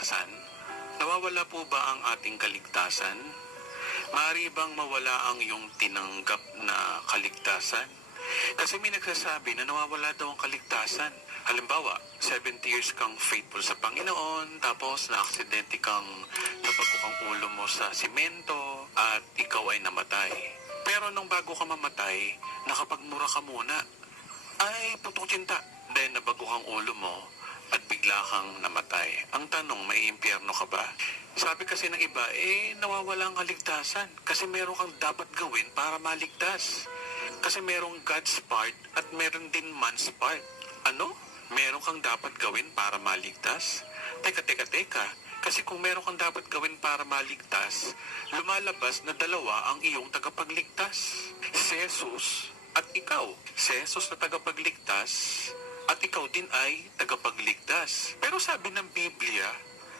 kaligtasan? Nawawala po ba ang ating kaligtasan? Maaari bang mawala ang iyong tinanggap na kaligtasan? Kasi may nagsasabi na nawawala daw ang kaligtasan. Halimbawa, 70 years kang faithful sa Panginoon, tapos na-aksidente kang nabagok ang ulo mo sa simento at ikaw ay namatay. Pero nung bago ka mamatay, nakapagmura ka muna. Ay, putong tsinta. Dahil nabagok ang ulo mo at bigla kang namatay. Ang tanong, may impyerno ka ba? Sabi kasi ng iba, nawawala ang kaligtasan kasi meron kang dapat gawin para maligtas. Kasi merong God's part at meron din man's part. Ano? Meron kang dapat gawin para maligtas? Teka. Kasi kung meron kang dapat gawin para maligtas, lumalabas na dalawa ang iyong tagapagligtas. Si Jesus at ikaw. Si Jesus na tagapagligtas at ikaw din ay tagapagligtas. Pero sabi ng Biblia,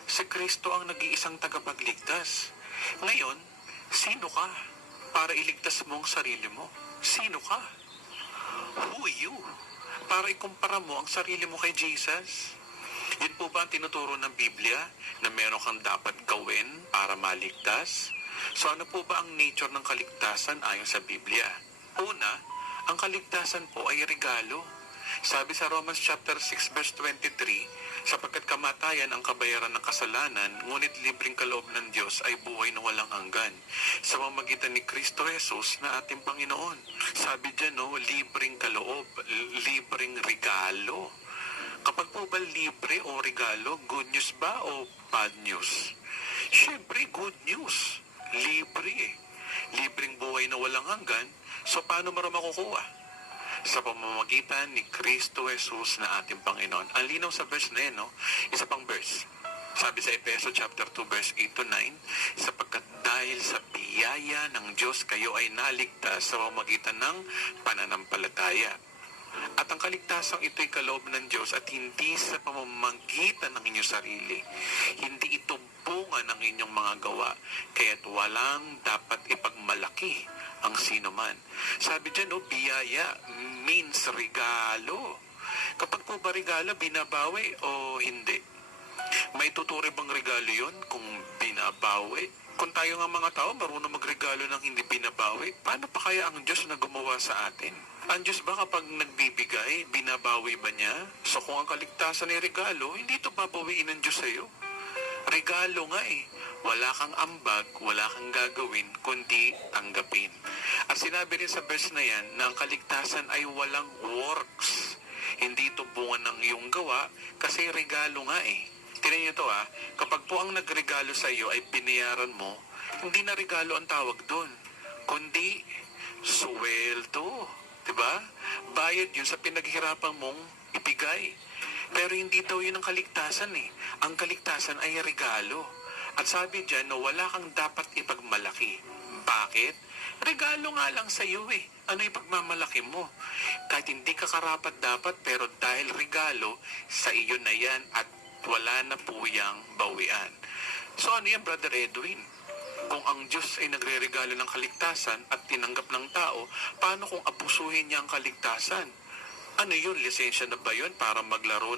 si Kristo ang nag-iisang tagapagligtas. Ngayon, sino ka para iligtas mo ang sarili mo? Sino ka? Who are you? Para ikumpara mo ang sarili mo kay Jesus? Yun po ba ang tinuturo ng Biblia na meron kang dapat gawin para maligtas? So ano po ba ang nature ng kaligtasan ayon sa Biblia? Una, ang kaligtasan po ay regalo. Sabi sa Romans chapter 6 verse 23, sapagkat kamatayan ang kabayaran ng kasalanan, ngunit libreng kaloob ng Diyos ay buhay na walang hanggan sa pamamagitan ni Kristo Jesus na ating Panginoon. Sabi dyan, libreng kaloob, libreng regalo. Kapag po ba libre o regalo, good news ba o bad news? Siyempre, good news. Libre. Libreng buhay na walang hanggan. So, paano mo makukuha? Sa pamamagitan ni Kristo Jesus na ating Panginoon. Ang linaw sa verse na yan, isa pang verse. Sabi sa Efeso chapter 2 verse 8 to 9, sapagkat dahil sa biyaya ng Diyos kayo ay naligtas sa pamamagitan ng pananampalataya. At ang kaligtasang ito'y kaloob ng Diyos at hindi sa pamamagitan ng inyong sarili. Hindi ito bunga ng inyong mga gawa, kaya't walang dapat ipagmalaki ang sino man. Sabi dyan, biyaya means regalo. Kapag po ba regalo, binabawi o hindi? May tuturi bang regalo yun kung binabawi? Kung tayo nga mga tao marunong magregalo ng hindi binabawi, paano pa kaya ang Diyos na gumawa sa atin? Ang Diyos ba kapag nagbibigay, binabawi ba niya? So kung ang kaligtasan ay regalo, hindi ito babawiin ng Diyos sa iyo. Regalo nga Wala kang ambag, wala kang gagawin, kundi tanggapin. At sinabi rin sa verse na yan na ang kaligtasan ay walang works. Hindi ito bunga ng iyong gawa kasi regalo nga Tingnan niyo ito kapag po ang nagregalo sa iyo ay binayaran mo, hindi na regalo ang tawag doon, kundi sweldo. Diba? Bayad yun sa pinaghirapan mong ibigay. Pero hindi daw yun ang kaligtasan Ang kaligtasan ay regalo. At sabi dyan na wala kang dapat ipagmalaki. Bakit? Regalo nga lang sa iyo Ano ipagmamalaki mo? Kahit hindi ka karapat dapat, pero dahil regalo, sa iyo na yan at wala na po yang bawian. So ano yan, Brother Edwin? Kung ang Diyos ay nagre-regalo ng kaligtasan at tinanggap ng tao, paano kung abusuhin niya ang kaligtasan? Ano yun? Lisensya na ba yun para maglaro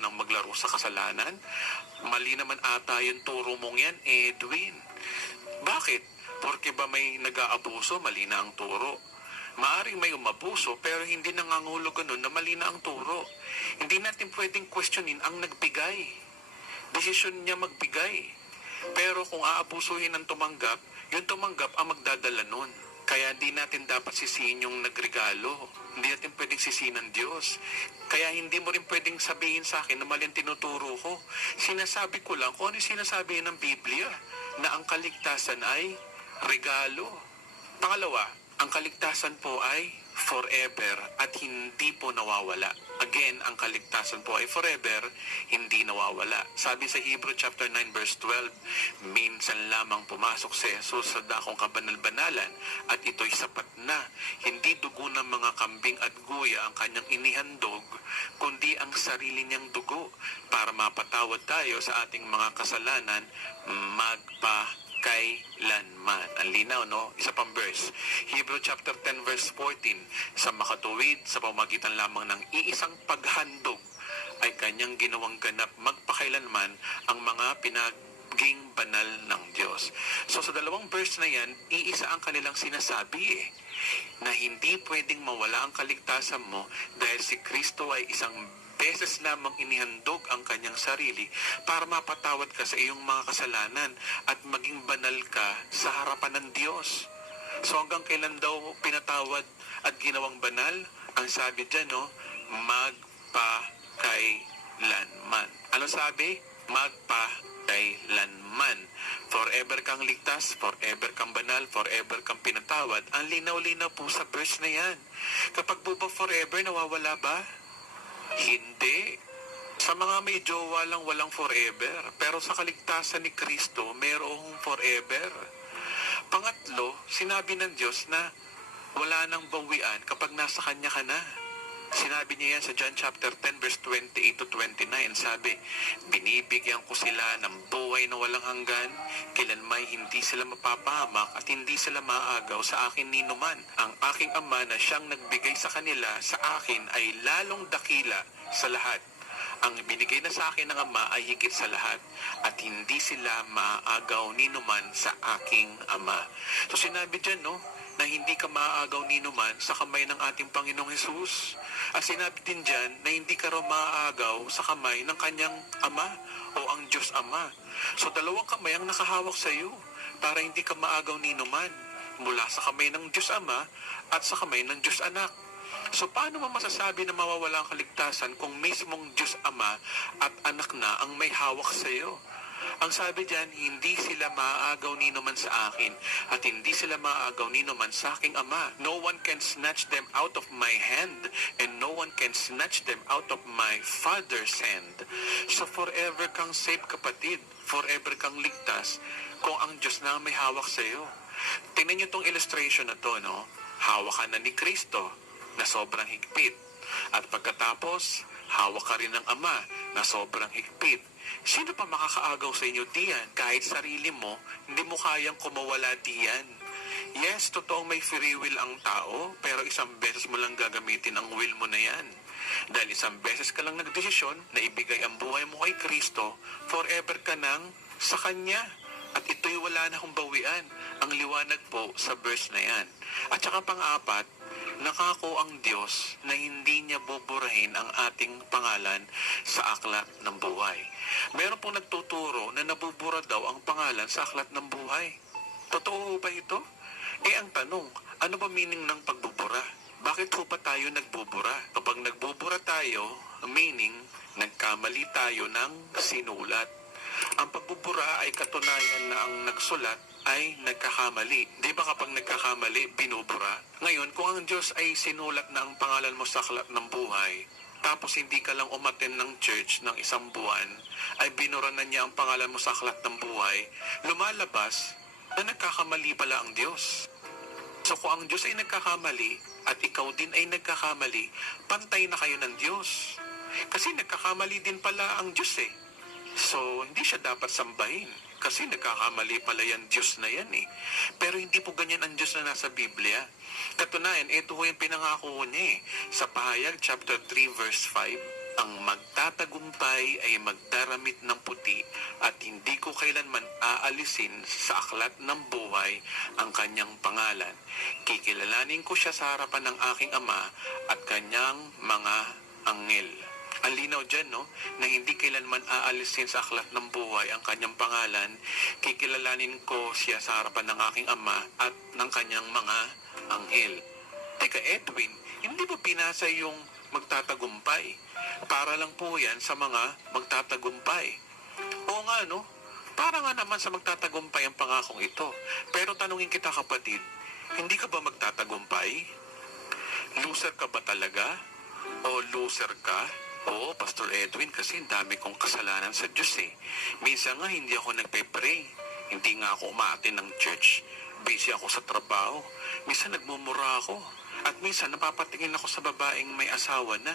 sa kasalanan? Mali naman ata yung turo mong yan, Edwin. Bakit? Porque ba may nag-aabuso, mali na ang turo? Maaring may umabuso pero hindi nangangahulugan ganun na mali na ang turo. Hindi natin pwedeng questionin ang nagbigay. Desisyon niya magbigay. Pero kung aabusuhin ang tumanggap, yung tumanggap ang magdadala nun. Kaya di natin dapat sisihin yung nagregalo. Hindi natin pwedeng sisihin ng Diyos. Kaya hindi mo rin pwedeng sabihin sa akin na mali ang tinuturo ko. Sinasabi ko lang kung ano yung sinasabi ng Biblia na ang kaligtasan ay regalo. Pangalawa, ang kaligtasan po ay forever at hindi po nawawala. Again, ang kaligtasan po ay forever, hindi nawawala. Sabi sa Hebrew chapter 9 verse 12, minsan lamang pumasok si Jesus sa dakong kabanal-banalan at ito'y sapat na. Hindi dugo ng mga kambing at guya ang kanyang inihandog, kundi ang sarili niyang dugo para mapatawad tayo sa ating mga kasalanan kailanman. Ang linaw, Isa pang verse. Hebrew chapter 10 verse 14. Sa makatuwid, sa pamagitan lamang ng iisang paghandog, ay kanyang ginawang ganap magpakailanman ang mga maging banal ng Diyos. So sa dalawang verse na yan, iisa ang kanilang sinasabi na hindi pwedeng mawala ang kaligtasan mo dahil si Kristo ay isang beses lamang inihandog ang kanyang sarili para mapatawad ka sa iyong mga kasalanan at maging banal ka sa harapan ng Diyos. So hanggang kailan daw pinatawad at ginawang banal? Ang sabi dyan, magpakailanman. Ano sabi? Magpakailanman. Forever kang ligtas, forever kang banal, forever kang pinatawad. Ang linaw-linaw po sa verse na yan. Kapag po ba forever, nawawala ba? Hindi. Sa mga may jowa lang walang forever. Pero sa kaligtasan ni Kristo, mayroong forever. Pangatlo, sinabi ng Diyos na wala nang bawian kapag nasa Kanya ka na. Sinabi niya yan sa John chapter 10 verse 28 to 29. Sabi, binibigyan ko sila ng buhay na walang hanggan, kailanmay hindi sila mapapahamak at hindi sila maagaw sa akin ninuman. Ang aking Ama na siyang nagbigay sa kanila sa akin ay lalong dakila sa lahat. Ang binigay na sa akin ng Ama ay higit sa lahat at hindi sila maaagaw ninuman sa aking Ama. So sinabi dyan, na hindi ka maaagaw ninuman sa kamay ng ating Panginoong Hesus. At sinabi din dyan na hindi ka raw maaagaw sa kamay ng kanyang Ama o ang Diyos Ama. So dalawang kamay ang nakahawak sa iyo para hindi ka maagaw ninuman mula sa kamay ng Diyos Ama at sa kamay ng Diyos Anak. So paano mo masasabi na mawawala ang kaligtasan kung mismong Diyos Ama at Anak na ang may hawak sa iyo? Ang sabi diyan, hindi sila maaagaw ninuman sa akin at hindi sila maaagaw ninuman sa aking Ama. No one can snatch them out of my hand and no one can snatch them out of my Father's hand. So forever kang safe, kapatid. Forever kang ligtas kung ang Diyos na may hawak sa iyo. Tingnan niyo tong illustration na to, Hawak ka na ni Kristo na sobrang higpit. At pagkatapos, hawak ka rin ng Ama na sobrang higpit. Sino pa makakaagaw sa inyo diyan? Kahit sarili mo, hindi mo kayang kumawala diyan. Yes, totoong may free will ang tao, pero isang beses mo lang gagamitin ang will mo na yan. Dahil isang beses ka lang nagdesisyon na ibigay ang buhay mo kay Kristo, forever ka nang sa Kanya. At ito'y wala na kong bawian. Ang liwanag po sa verse na yan. At saka pang-apat, nakako ang Diyos na hindi niya buburahin ang ating pangalan sa aklat ng buhay. Meron pong nagtuturo na nabubura daw ang pangalan sa aklat ng buhay. Totoo ba ito? Ang tanong, ano ba meaning ng pagbubura? Bakit po pa tayo nagbubura? Kapag nagbubura tayo, meaning, nagkamali tayo ng sinulat. Ang pagbubura ay katunayan na ang nagsulat ay nagkakamali. Di ba kapag nagkakamali, binubura? Ngayon, kung ang Diyos ay sinulat na ang pangalan mo sa aklat ng buhay, tapos hindi ka lang umattend ng church ng isang buwan, ay binura na niya ang pangalan mo sa aklat ng buhay, lumalabas na nagkakamali pala ang Diyos. So kung ang Diyos ay nagkakamali at ikaw din ay nagkakamali, pantay na kayo ng Diyos. Kasi nagkakamali din pala ang Diyos So hindi siya dapat sambahin. Kasi nagkakamali pala yan Diyos na yan Pero hindi po ganyan ang Diyos na nasa Biblia. Katunayan, ito po yung pinangako niya Sa Pahayag chapter 3 verse 5, ang magtatagumpay ay magdaramit ng puti at hindi ko kailanman aalisin sa aklat ng buhay ang kanyang pangalan. Kikilalanin ko siya sa harapan ng aking Ama at kanyang mga anghel. Ang linaw dyan, na hindi kailanman aalisin sa aklat ng buhay ang kanyang pangalan, kikilalanin ko siya sa harapan ng aking Ama at ng kanyang mga anghel. Teka, Edwin, hindi ba pinasa yung magtatagumpay? Para lang po yan sa mga magtatagumpay. Oo nga, para nga naman sa magtatagumpay ang pangakong ito. Pero tanungin kita, kapatid, hindi ka ba magtatagumpay? Loser ka ba talaga? O loser ka? Oo, Pastor Edwin, kasi dami kong kasalanan sa Diyos Minsan nga hindi ako nagpe-pray. Hindi nga ako umaattend ng church. Busy ako sa trabaho. Minsan nagmumura ako. At minsan napapatingin ako sa babaeng may asawa na.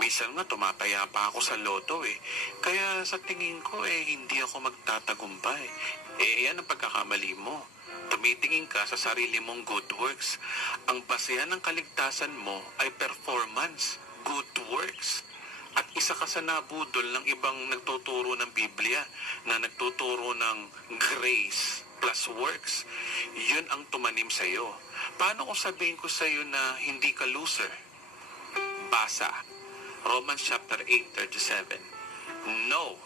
Minsan nga tumataya pa ako sa loto Kaya sa tingin ko hindi ako magtatagumpay. Yan ang pagkakamali mo. Tumitingin ka sa sarili mong good works. Ang basehan ng kaligtasan mo ay performance, good works. At isa isa ka sa nabudol ng ibang nagtuturo ng Biblia, na nagtuturo ng grace plus works. Yun ang tumanim sa iyo. Paano kung sabihin ko sa iyo na hindi ka loser? Basa, Romans chapter 8:37. No,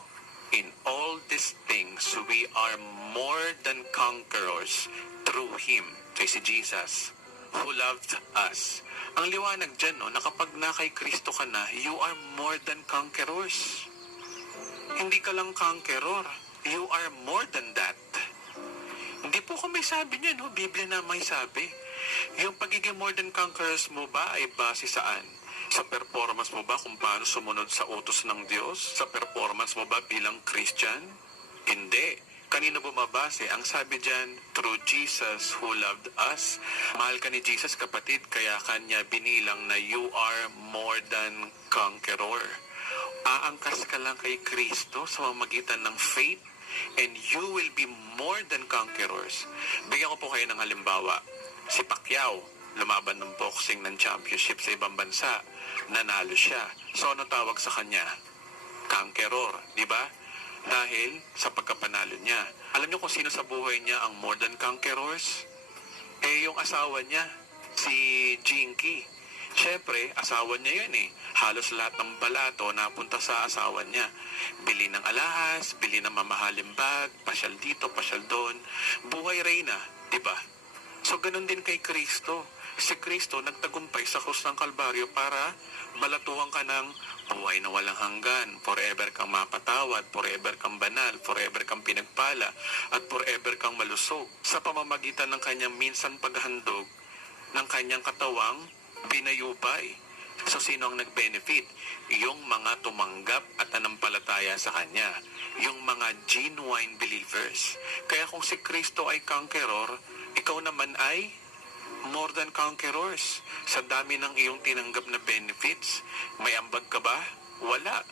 in all these things we are more than conquerors through Him, si Jesus, who loved us. Ang liwanag dyan, no, na kapag na kay Kristo ka na, you are more than conquerors. Hindi ka lang conqueror, you are more than that. Hindi po kung may sabi niya, no? Biblia na may sabi. Yung pagiging more than conquerors mo ba ay base saan? Sa performance mo ba kung paano sumunod sa utos ng Diyos? Sa performance mo ba bilang Christian? Hindi. Kanino bumabase? Ang sabi dyan, through Jesus who loved us. Mahal ka ni Jesus, kapatid, kaya kanya binilang na you are more than conqueror. Aangkas ka lang kay Kristo sa pamamagitan ng faith, and you will be more than conquerors. Bigyan ko po kayo ng halimbawa. Si Pacquiao, lumaban ng boxing ng championship sa ibang bansa. Nanalo siya. So ano tawag sa kanya? Conqueror, di ba? Dahil sa pagkapanalo niya. Alam niyo kung sino sa buhay niya ang more than conquerors? Yung asawa niya, si Jinky. Siyempre, asawa niya yun eh. Halos lahat ng balato napunta sa asawa niya. Bili ng alahas, bili ng mamahaling bag, pasyal dito, pasyal doon. Buhay reyna, di ba? So, ganun din kay Kristo. Si Kristo nagtagumpay sa krus ng Kalbaryo para balatuhan ka ng buhay na walang hanggan. Forever kang mapatawad, forever kang banal, forever kang pinagpala, at forever kang malusog. Sa pamamagitan ng kanyang minsan paghandog ng kanyang katawang binayubay. So, sino ang nag-benefit? Yung mga tumanggap at nanampalataya sa Kanya. Yung mga genuine believers. Kaya kung si Kristo ay conqueror, ikaw naman ay more than conquerors. Sa dami ng iyong tinanggap na benefits, may ambag ka ba? Wala.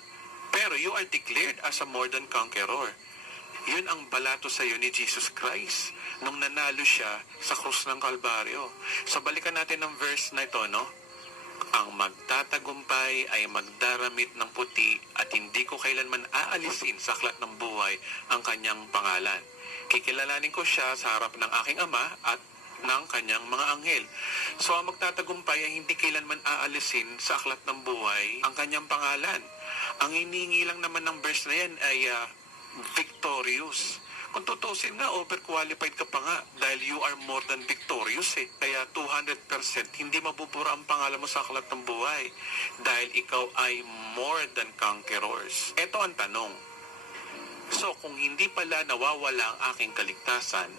Pero you are declared as a more than conqueror. Yun ang balato sa iyo ni Jesus Christ nung nanalo siya sa krus ng Kalbaryo. So balikan natin ang verse na ito, no? Ang magtatagumpay ay magdaramit ng puti at hindi ko kailanman aalisin sa aklat ng buhay ang kanyang pangalan. Kikilalanin ko siya sa harap ng aking Ama at ng kanyang mga anghel. So ang magtatagumpay ay hindi kailanman aalisin sa aklat ng buhay ang kanyang pangalan. Ang hinihingi lang naman ng verse na yan ay victorious. Kung tutusin nga, overqualified ka pa nga dahil you are more than victorious eh. Kaya 200% hindi mabubura ang pangalan mo sa aklat ng buhay dahil ikaw ay more than conquerors. Ito ang tanong. So, kung hindi pala nawawala ang aking kaligtasan,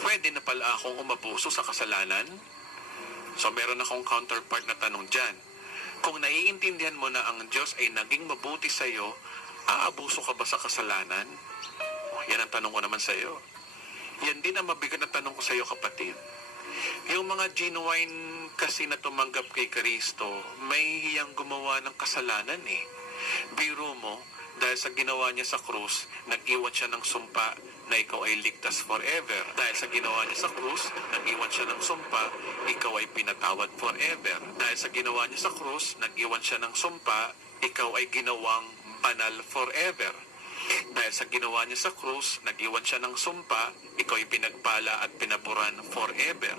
pwede na pala akong umabuso sa kasalanan? So, meron akong counterpart na tanong dyan. Kung naiintindihan mo na ang Diyos ay naging mabuti sa iyo, aabuso ka ba sa kasalanan? Yan ang tanong ko naman sa iyo. Yan din ang mabigat na tanong ko sa iyo, kapatid. Yung mga genuine kasi na tumanggap kay Kristo, may hiyang gumawa ng kasalanan eh. Biro mo, dahil sa ginawa niya sa krus, nag-iwan siya ng sumpa na ikaw ay ligtas forever. Dahil sa ginawa niya sa krus, nag-iwan siya ng sumpa, ikaw ay pinatawad forever. Dahil sa ginawa niya sa krus, nag-iwan siya ng sumpa, ikaw ay ginawang banal forever. Dahil sa ginawa niya sa krus, nag-iwan siya ng sumpa, ikaw ay pinagpala at pinaburan forever.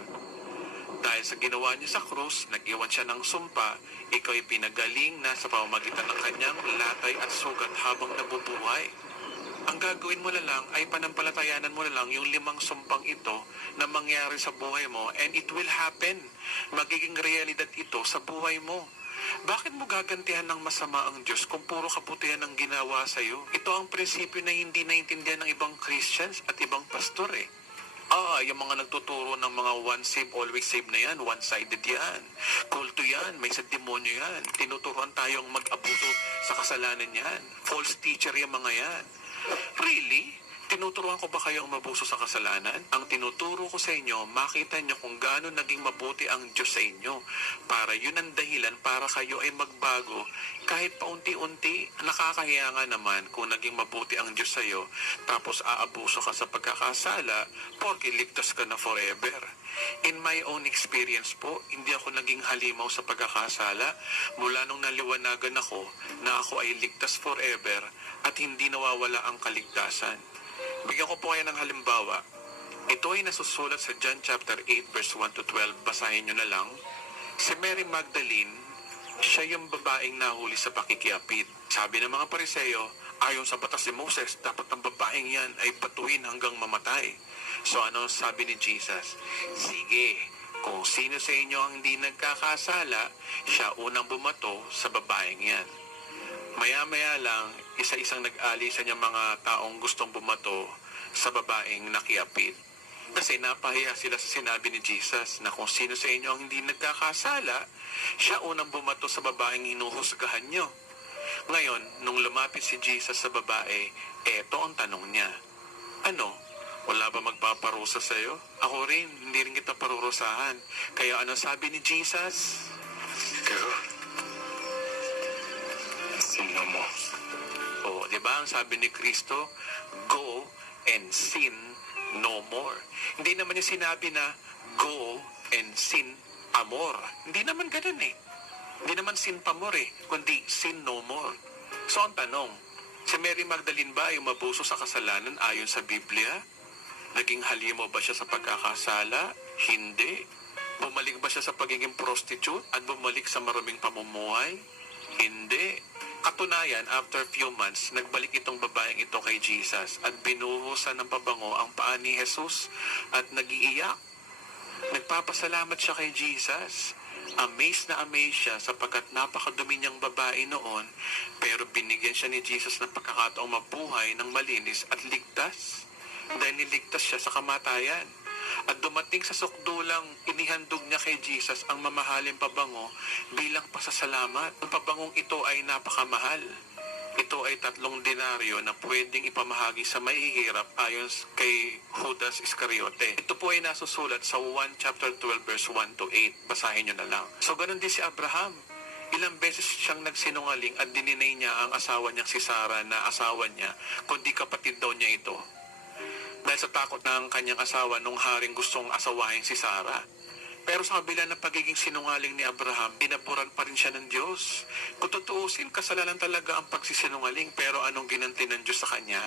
Dahil sa ginawa niya sa krus, nag-iwan siya ng sumpa, ikaw ay pinagaling na sa pamamagitan ng kanyang latay at sugat habang nabubuhay. Ang gagawin mo na lang ay panampalatayanan mo na lang yung 5 sumpang ito na mangyari sa buhay mo, and it will happen. Magiging realidad ito sa buhay mo. Bakit mo gagantihan ng masama ang Diyos kung puro kabutihan ang ginawa sa iyo? Ito ang prinsipyo na hindi naintindihan ng ibang Christians at ibang pastor eh. Yung mga nagtuturo ng mga once save, always save na yan, one-sided yan. Kulto yan, may sa demonyo yan. Tinuturuan tayong mag-abuso sa kasalanan yan. False teacher yung mga yan. Really? Tinuturuan ko ba kayong mabuso sa kasalanan? Ang tinuturo ko sa inyo, makita nyo kung gaano naging mabuti ang Diyos sa inyo. Para yun ang dahilan para kayo ay magbago. Kahit paunti-unti, nakakahiya nga naman kung naging mabuti ang Diyos sa iyo, tapos aabuso ka sa pagkakasala, porque ligtas ka na forever. In my own experience po, hindi ako naging halimaw sa pagkakasala mula nung naliwanagan ako na ako ay ligtas forever at hindi nawawala ang kaligtasan. Bigyan ko po kayo ng halimbawa. Ito ay nasusulat sa John chapter 8 verse 1 to 12. Basahin nyo na lang. Si Mary Magdalene, siya yung babaeng nahuli sa pakikiapid. Sabi ng mga Pariseo, ayon sa batas ni Moses, dapat ang babaeng yan ay patuin hanggang mamatay. So ano sabi ni Jesus? Sige, kung sino sa inyo ang hindi nagkakasala, siya unang bumato sa babaeng yan. Maya-maya lang, isa-isang nag-ali sa niyang mga taong gustong bumato sa babaeng nakiapid. Kasi napahiya sila sa sinabi ni Jesus na kung sino sa inyo ang hindi nagkakasala, siya unang bumato sa babaeng hinuhusgahan nyo. Ngayon, nung lumapit si Jesus sa babae, eto ang tanong niya. Ano? Wala ba magpaparusa sa'yo? Ako rin, hindi rin kita parurusahan. Kaya ano sabi ni Jesus? Pero, sino mo? Di ba ang sabi ni Kristo? Go and sin no more. Hindi naman niya sinabi na go and sin amor. Hindi naman ganun eh. Hindi naman sin pamor eh, kundi sin no more. So ang tanong, si Mary Magdalene ba ay umabuso sa kasalanan ayon sa Biblia? Naging halimaw ba siya sa pagkakasala? Hindi. Bumalik ba siya sa pagiging prostitute at bumalik sa maruming pamumuhay? Hindi. Katunayan, after few months, nagbalik itong babaeng ito kay Jesus at binuhusan ng pabango ang paa ni Jesus at nag-iiyak. Nagpapasalamat siya kay Jesus. Amazed na amazed siya sapagkat napakadumi niyang babae noon, pero binigyan siya ni Jesus ng pagkakataong mabuhay ng malinis at ligtas dahil niligtas siya sa kamatayan. At dumating sa sukdulang inihandog niya kay Jesus ang mamahaling pabango bilang pasasalamat. Ang pabangong ito ay napakamahal. Ito ay 3 denaryo na pwedeng ipamahagi sa mahihirap ayon kay Judas Iscariote. Ito po ay nasusulat sa 1 chapter 12 verse 1 to 8. Basahin nyo na lang. So ganun din si Abraham. Ilang beses siyang nagsinungaling at dininay niya ang asawa niyang si Sarah na asawa niya, kundi kapatid daw niya ito. Dahil sa takot ng kanyang asawa nung haring gustong asawahin si Sarah. Pero sa kabila ng pagiging sinungaling ni Abraham, pinapuran pa rin siya ng Diyos. Kung tutuusin, kasalanan talaga ang pagsisinungaling, pero anong ginanti ng Diyos sa kanya?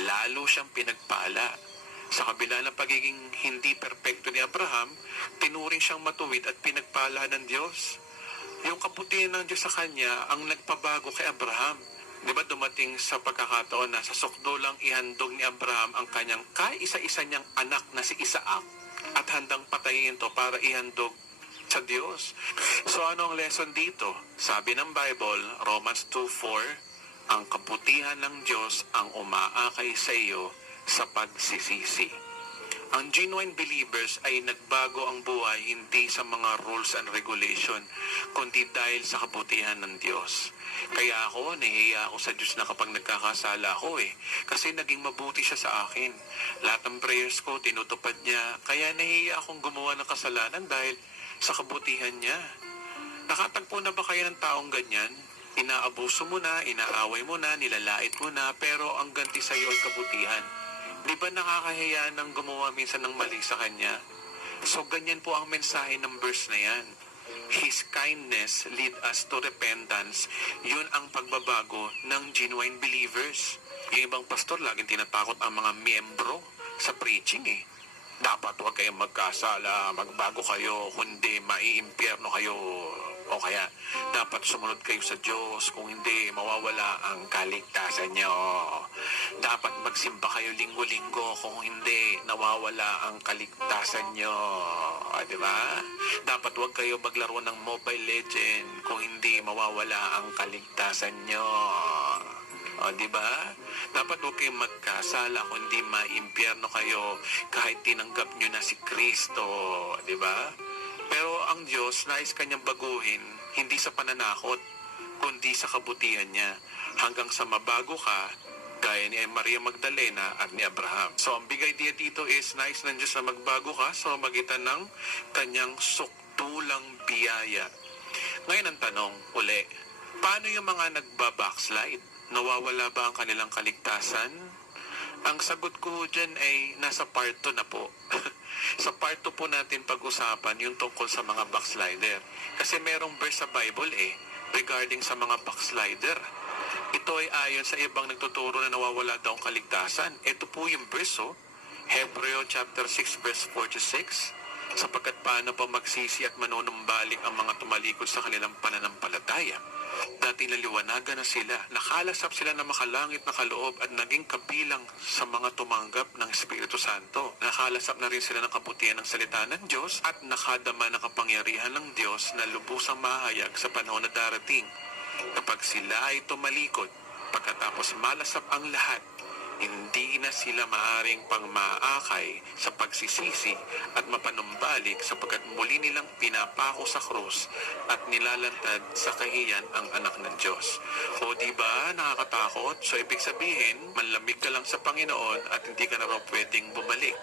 Lalo siyang pinagpala. Sa kabila ng pagiging hindi perpekto ni Abraham, tinuring siyang matuwid at pinagpala ng Diyos. Yung kabutihan ng Diyos sa kanya ang nagpabago kay Abraham. Di ba dumating sa pagkakataon na sa sukdo lang ihandog ni Abraham ang kanyang kaisa-isa niyang anak na si Isaac at handang patayin ito para ihandog sa Diyos. So ano ang lesson dito? Sabi ng Bible, Romans 2:4, ang kabutihan ng Diyos ang umaakay sa iyo sa pagsisisi. Ang genuine believers ay nagbago ang buhay hindi sa mga rules and regulation, kundi dahil sa kabutihan ng Diyos. Kaya ako, nahihiya ako sa Diyos na kapag nagkakasala ako kasi naging mabuti siya sa akin. Lahat ng prayers ko, tinutupad niya. Kaya nahihiya akong gumawa ng kasalanan dahil sa kabutihan niya. Nakatagpo na ba kayo ng taong ganyan? Inaabuso mo na, inaaway mo na, nilalait mo na, pero ang ganti sa iyo ay kabutihan. Di ba nakakahiya nang gumawa minsan ng mali sa kanya? So ganyan po ang mensahe ng verse na yan. His kindness lead us to repentance. Yun ang pagbabago ng genuine believers. Yung ibang pastor, laging tinatakot ang mga miyembro sa preaching Dapat huwag kayong magkasala, magbago kayo, kundi maiimpyerno kayo. O kaya, dapat sumunod kayo sa Diyos, kung hindi, mawawala ang kaligtasan nyo. Dapat magsimba kayo linggo-linggo, kung hindi, nawawala ang kaligtasan nyo. Diba? Dapat huwag kayo maglaro ng Mobile Legend, kung hindi, mawawala ang kaligtasan nyo. Diba? Dapat huwag kayong magkasala, kundi maimpyerno kayo kahit tinanggap nyo na si Kristo. Diba? Pero ang Diyos, nais kanyang baguhin, hindi sa pananakot, kundi sa kabutihan niya, hanggang sa mabago ka, gaya ni Maria Magdalena at ni Abraham. So, ang big idea dito is, nais ng Diyos na magbago ka sa magitan ng kanyang sukdulang biyaya. Ngayon ang tanong, uli, paano yung mga nagbabackslide? Nawawala ba ang kanilang kaligtasan? Ang sagot ko dyan ay nasa part 2 na po. Sa part 2 po natin pag-usapan yung tungkol sa mga backslider. Kasi merong verse sa Bible regarding sa mga backslider. Ito ay ayon sa ibang nagtuturo na nawawala daw ang kaligtasan. Ito po yung verse, Hebreo chapter 6 verse 46. Sapagkat paano pa magsisi at manunumbalik ang mga tumalikod sa kanilang pananampalataya? Dati naliwanagan na sila, nakalasap sila na makalangit na kaloob at naging kabilang sa mga tumanggap ng Espiritu Santo. Nakalasap na rin sila ng kabutihan ng salita ng Diyos at nakadama ng kapangyarihan ng Diyos na lubusang mahayag sa panahon na darating. Kapag sila ay tumalikod, pagkatapos malasap ang lahat, hindi na sila maaring pangmaakay sa pagsisisi at mapanumbalik sapagkat muli nilang pinapako sa krus at nilalantad sa kahiyan ang anak ng Diyos. O diba, nakakatakot? So ibig sabihin, manlamig ka lang sa Panginoon at hindi ka na raw pwedeng bumalik.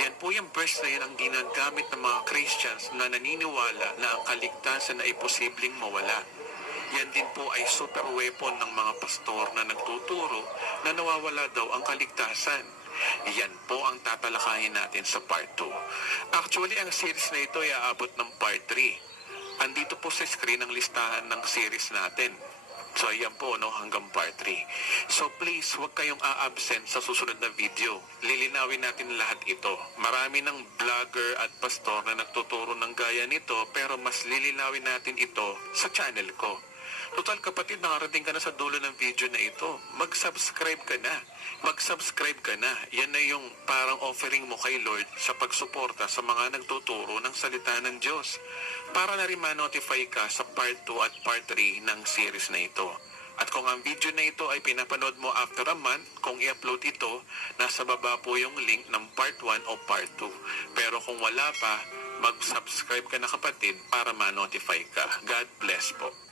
Yan po yung verse na yan ang ginagamit ng mga Christians na naniniwala na ang kaligtasan ay posibleng mawala. Yan din po ay super weapon ng mga pastor na nagtuturo na nawawala daw ang kaligtasan. Yan po ang tatalakayin natin sa part 2. Actually, ang series na ito ay aabot ng part 3. Andito po sa screen ang listahan ng series natin. So, ayan po, hanggang part 3. So, please, huwag kayong a-absent sa susunod na video. Lilinawin natin lahat ito. Marami ng vlogger at pastor na nagtuturo ng gaya nito, pero mas lilinawin natin ito sa channel ko. Total kapatid, nakarating ka na sa dulo ng video na ito. Mag-subscribe ka na. Mag-subscribe ka na. Yan na yung parang offering mo kay Lord sa pagsuporta sa mga nagtuturo ng salita ng Diyos. Para na rin ma-notify ka sa part 2 at part 3 ng series na ito. At kung ang video na ito ay pinapanood mo after a month, kung i-upload ito, nasa baba po yung link ng part 1 o part 2. Pero kung wala pa, mag-subscribe ka na kapatid para ma-notify ka. God bless po.